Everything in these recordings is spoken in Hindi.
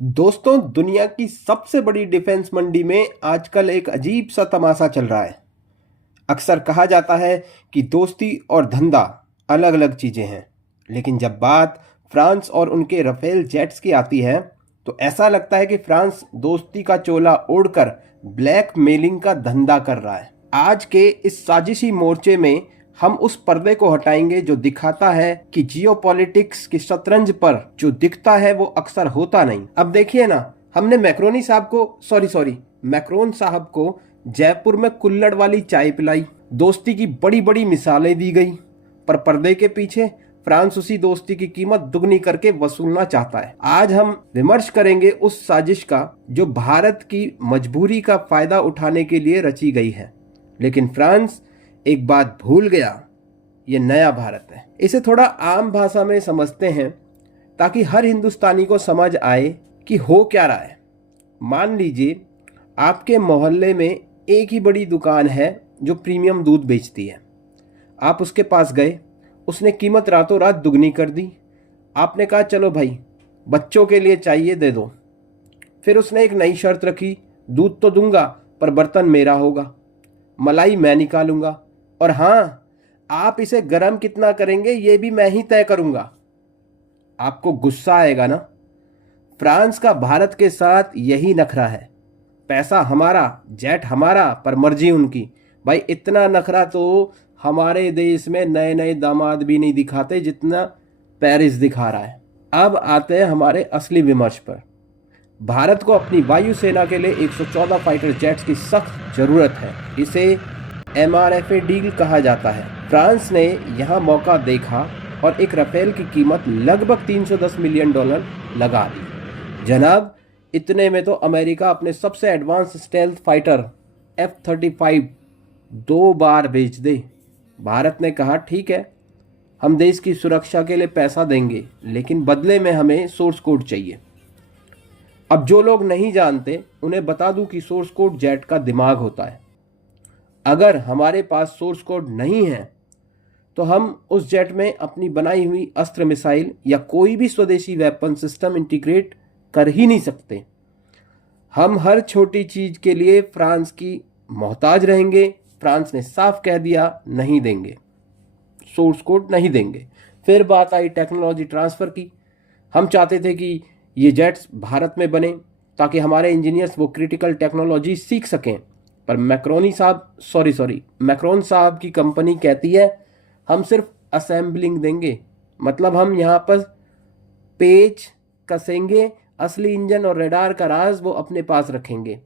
दोस्तों, दुनिया की सबसे बड़ी डिफेंस मंडी में आजकल एक अजीब सा तमाशा चल रहा है। अक्सर कहा जाता है कि दोस्ती और धंधा अलग अलग चीज़ें हैं, लेकिन जब बात फ्रांस और उनके रफेल जेट्स की आती है तो ऐसा लगता है कि फ्रांस दोस्ती का चोला ओढ़कर ब्लैक मेलिंग का धंधा कर रहा है। आज के इस साजिशी मोर्चे में हम उस पर्दे को हटाएंगे जो दिखाता है कि जियोपॉलिटिक्स की शतरंज पर जो दिखता है वो अक्सर होता नहीं। अब देखिए ना, हमने मैक्रोन साहब को जयपुर में कुल्हड़ वाली चाय पिलाई, दोस्ती की बड़ी बड़ी मिसालें दी गई, पर पर्दे के पीछे फ्रांस उसी दोस्ती की कीमत दुगनी करके वसूलना चाहता है। आज हम विमर्श करेंगे उस साजिश का जो भारत की मजबूरी का फायदा उठाने के लिए रची गई है, लेकिन फ्रांस एक बात भूल गया, ये नया भारत है। इसे थोड़ा आम भाषा में समझते हैं ताकि हर हिंदुस्तानी को समझ आए कि हो क्या रहा है। मान लीजिए आपके मोहल्ले में एक ही बड़ी दुकान है जो प्रीमियम दूध बेचती है। आप उसके पास गए, उसने कीमत रातों रात दुगनी कर दी। आपने कहा चलो भाई, बच्चों के लिए चाहिए दे दो। फिर उसने एक नई शर्त रखी, दूध तो दूंगा पर बर्तन मेरा होगा, मलाई मैं निकालूंगा, और हाँ, आप इसे गर्म कितना करेंगे ये भी मैं ही तय करूंगा। आपको गुस्सा आएगा ना? फ्रांस का भारत के साथ यही नखरा है। पैसा हमारा, जेट हमारा, पर मर्जी उनकी। भाई, इतना नखरा तो हमारे देश में नए नए दामाद भी नहीं दिखाते जितना पेरिस दिखा रहा है। अब आते हैं हमारे असली विमर्श पर। भारत को अपनी वायुसेना के लिए 114 फाइटर जेट्स की सख्त जरूरत है। इसे MRFA डील कहा जाता है। फ्रांस ने यहाँ मौका देखा और एक राफेल की कीमत लगभग $310 मिलियन लगा दी। जनाब, इतने में तो अमेरिका अपने सबसे एडवांस स्टेल्थ फाइटर F-35 2 बार बेच दे। भारत ने कहा ठीक है, हम देश की सुरक्षा के लिए पैसा देंगे, लेकिन बदले में हमें सोर्स कोड चाहिए। अब जो लोग नहीं जानते उन्हें बता दूं कि सोर्स कोड जेट का दिमाग होता है। अगर हमारे पास सोर्स कोड नहीं है तो हम उस जेट में अपनी बनाई हुई अस्त्र मिसाइल या कोई भी स्वदेशी वेपन सिस्टम इंटीग्रेट कर ही नहीं सकते। हम हर छोटी चीज के लिए फ्रांस की मोहताज रहेंगे। फ्रांस ने साफ कह दिया, नहीं देंगे, सोर्स कोड नहीं देंगे। फिर बात आई टेक्नोलॉजी ट्रांसफर की। हम चाहते थे कि ये जेट्स भारत में बने ताकि हमारे इंजीनियर्स वो क्रिटिकल टेक्नोलॉजी सीख सकें, पर मैक्रोन साहब की कंपनी कहती है हम सिर्फ असेंबलिंग देंगे। मतलब हम यहाँ पर पेच कसेंगे, असली इंजन और रडार का राज वो अपने पास रखेंगे।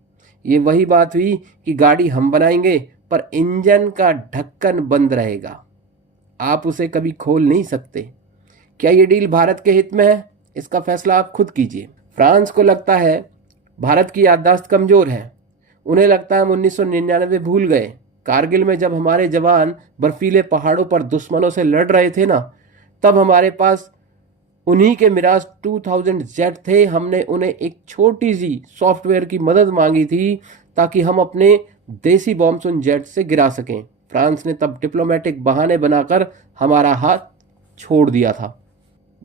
ये वही बात हुई कि गाड़ी हम बनाएंगे पर इंजन का ढक्कन बंद रहेगा, आप उसे कभी खोल नहीं सकते। क्या ये डील भारत के हित में है? इसका फैसला आप खुद कीजिए। फ्रांस को लगता है भारत की याददाश्त कमजोर है। उन्हें लगता है हम 1999 भूल गए। कारगिल में जब हमारे जवान बर्फीले पहाड़ों पर दुश्मनों से लड़ रहे थे ना, तब हमारे पास उन्हीं के मिराज 2000 जेट थे। हमने उन्हें एक छोटी सी सॉफ्टवेयर की मदद मांगी थी ताकि हम अपने देसी बॉम्ब्स उन जेट से गिरा सकें। फ्रांस ने तब डिप्लोमेटिक बहाने बनाकर हमारा हाथ छोड़ दिया था।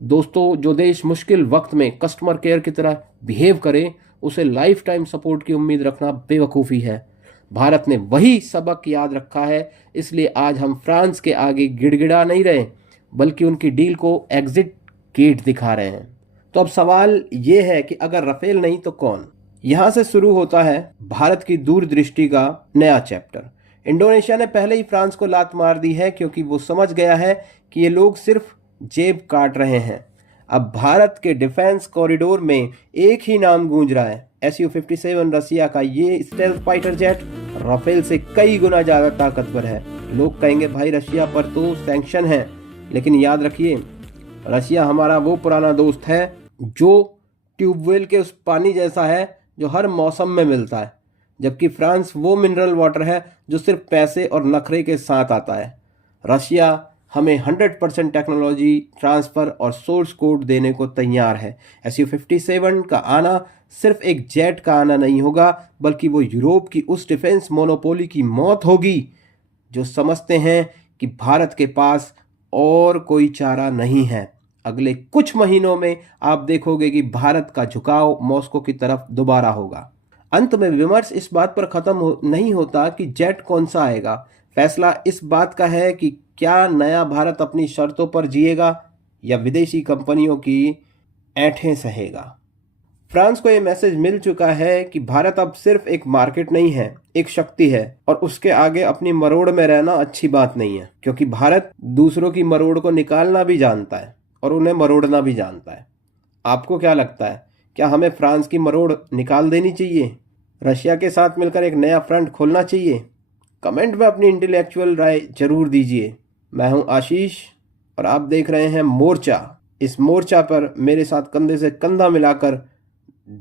दोस्तों, जो देश मुश्किल वक्त में कस्टमर केयर की तरह बिहेव करे, उसे लाइफ टाइम सपोर्ट की उम्मीद रखना बेवकूफ़ी है। भारत ने वही सबक याद रखा है, इसलिए आज हम फ्रांस के आगे गिड़गिड़ा नहीं रहे, बल्कि उनकी डील को एग्जिट गेट दिखा रहे हैं। तो अब सवाल ये है कि अगर राफेल नहीं तो कौन? यहाँ से शुरू होता है भारत की दूरदृष्टि का नया चैप्टर। इंडोनेशिया ने पहले ही फ्रांस को लात मार दी है, क्योंकि वो समझ गया है कि ये लोग सिर्फ जेब काट रहे हैं। अब भारत के डिफेंस कॉरिडोर में एक ही नाम गूंज रहा है, Su-57 रसिया का ये स्टेल्थ फाइटर जेट राफेल से कई गुना ज्यादा ताकतवर है। लोग कहेंगे भाई रशिया पर तो सैंक्शन है, लेकिन याद रखिए रशिया हमारा वो पुराना दोस्त है जो ट्यूबवेल के उस पानी जैसा है जो हर मौसम में मिलता है, जबकि फ्रांस वो मिनरल वाटर है जो सिर्फ पैसे और नखरे के साथ आता है। रशिया हमें 100% टेक्नोलॉजी ट्रांसफ़र और सोर्स कोड देने को तैयार है। Su-57 का आना सिर्फ एक जेट का आना नहीं होगा, बल्कि वो यूरोप की उस डिफेंस मोनोपोली की मौत होगी जो समझते हैं कि भारत के पास और कोई चारा नहीं है। अगले कुछ महीनों में आप देखोगे कि भारत का झुकाव मॉस्को की तरफ दोबारा होगा। अंत में विमर्श इस बात पर नहीं होता कि जेट कौन सा आएगा। फैसला इस बात का है कि क्या नया भारत अपनी शर्तों पर जिएगा या विदेशी कंपनियों की ऐंठें सहेगा। फ्रांस को यह मैसेज मिल चुका है कि भारत अब सिर्फ एक मार्केट नहीं है, एक शक्ति है, और उसके आगे अपनी मरोड़ में रहना अच्छी बात नहीं है, क्योंकि भारत दूसरों की मरोड़ को निकालना भी जानता है और उन्हें मरोड़ना भी जानता है। आपको क्या लगता है, क्या हमें फ्रांस की मरोड़ निकाल देनी चाहिए? रशिया के साथ मिलकर एक नया फ्रंट खोलना चाहिए? कमेंट में अपनी इंटेलेक्चुअल राय जरूर दीजिए। मैं हूं आशीष और आप देख रहे हैं मोर्चा। इस मोर्चा पर मेरे साथ कंधे से कंधा मिलाकर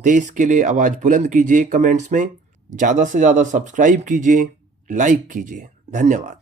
देश के लिए आवाज़ बुलंद कीजिए। कमेंट्स में ज़्यादा से ज़्यादा सब्सक्राइब कीजिए, लाइक कीजिए। धन्यवाद।